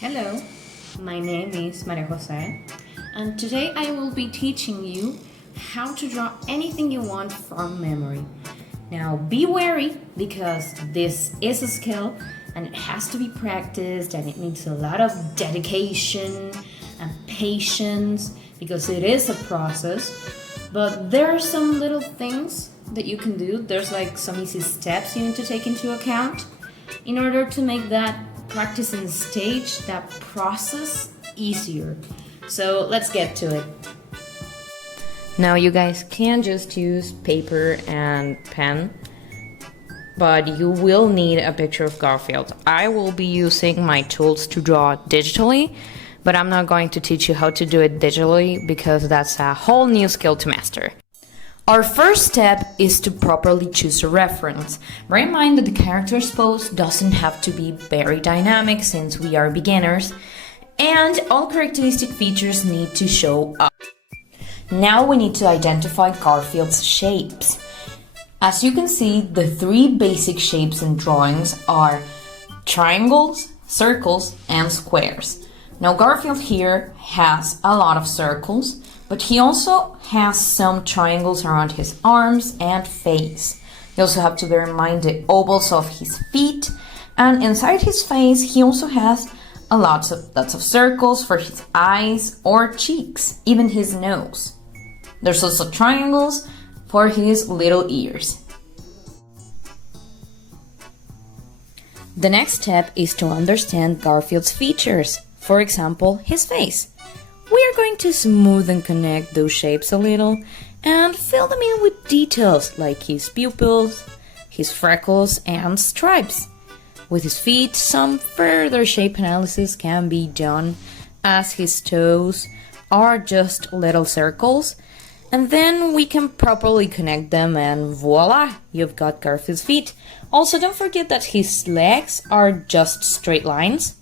Hello, my name is María José, and today I will be teaching you how to draw anything you want from memory. Now be wary because this is a skill and it has to be practiced and it needs a lot of dedication and patience because it is a process. But there are some little things that you can do. There's like some easy steps you need to take into account in order to make that practicing stage, that process, easier. So let's get to it. Now you guys can just use paper and pen, but you will need a picture of Garfield. I will be using my tools to draw digitally, but I'm not going to teach you how to do it digitally because that's a whole new skill to master. Our first step is to properly choose a reference. Bear in mind that the character's pose doesn't have to be very dynamic since we are beginners, and all characteristic features need to show up. Now we need to identify Garfield's shapes. As you can see, the three basic shapes in drawings are triangles, circles, and squares. Now Garfield here has a lot of circles, but he also has some triangles around his arms and face. You also have to bear in mind the ovals of his feet, and inside his face he also has lots of circles for his eyes or cheeks, even his nose. There's also triangles for his little ears. The next step is to understand Garfield's features, for example, his face. We are going to smooth and connect those shapes a little and fill them in with details like his pupils, his freckles, and stripes. With his feet, some further shape analysis can be done as his toes are just little circles, and then we can properly connect them and voila, you've got Garfield's feet. Also, don't forget that his legs are just straight lines.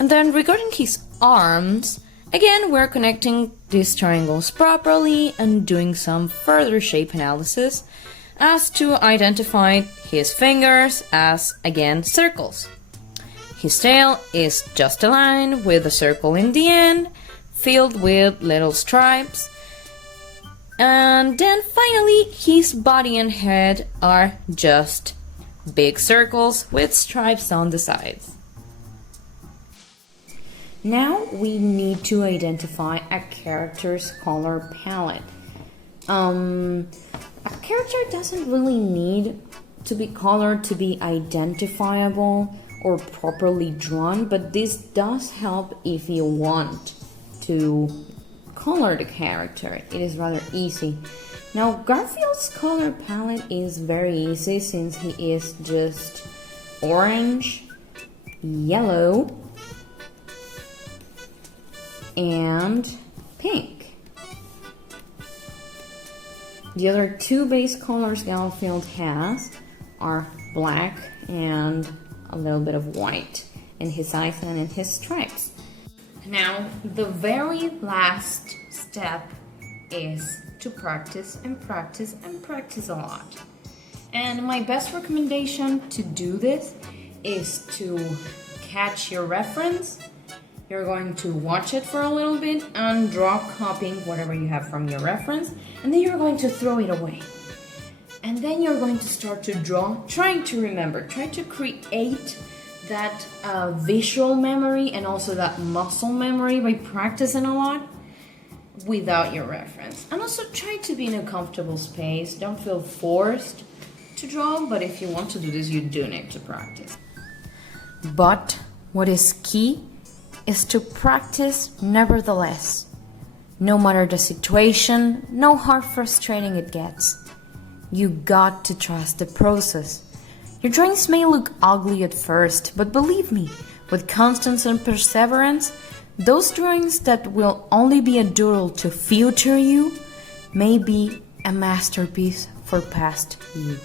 And then regarding his arms, again, we're connecting these triangles properly and doing some further shape analysis as to identify his fingers as, again, circles. His tail is just a line with a circle in the end, filled with little stripes. And then finally, his body and head are just big circles with stripes on the sides. Now we need to identify a character's color palette. A character doesn't really need to be colored to be identifiable or properly drawn, but this does help if you want to color the character. It is rather easy. Now Garfield's color palette is very easy since he is just orange, yellow, and pink. The other two base colors Garfield has are black and a little bit of white in his eyes and in his stripes. Now, the very last step is to practice and practice and practice a lot. And my best recommendation to do this is to catch your reference. You're going to watch it for a little bit and draw copying whatever you have from your reference, and then you're going to throw it away. And then you're going to start to draw, trying to remember, try to create that visual memory and also that muscle memory by practicing a lot without your reference. And also try to be in a comfortable space. Don't feel forced to draw, but if you want to do this, you do need to practice. But what is key is to practice nevertheless. No matter the situation, no how frustrating it gets. You got to trust the process. Your drawings may look ugly at first, but believe me, with constance and perseverance, those drawings that will only be a doodle to future you may be a masterpiece for past you.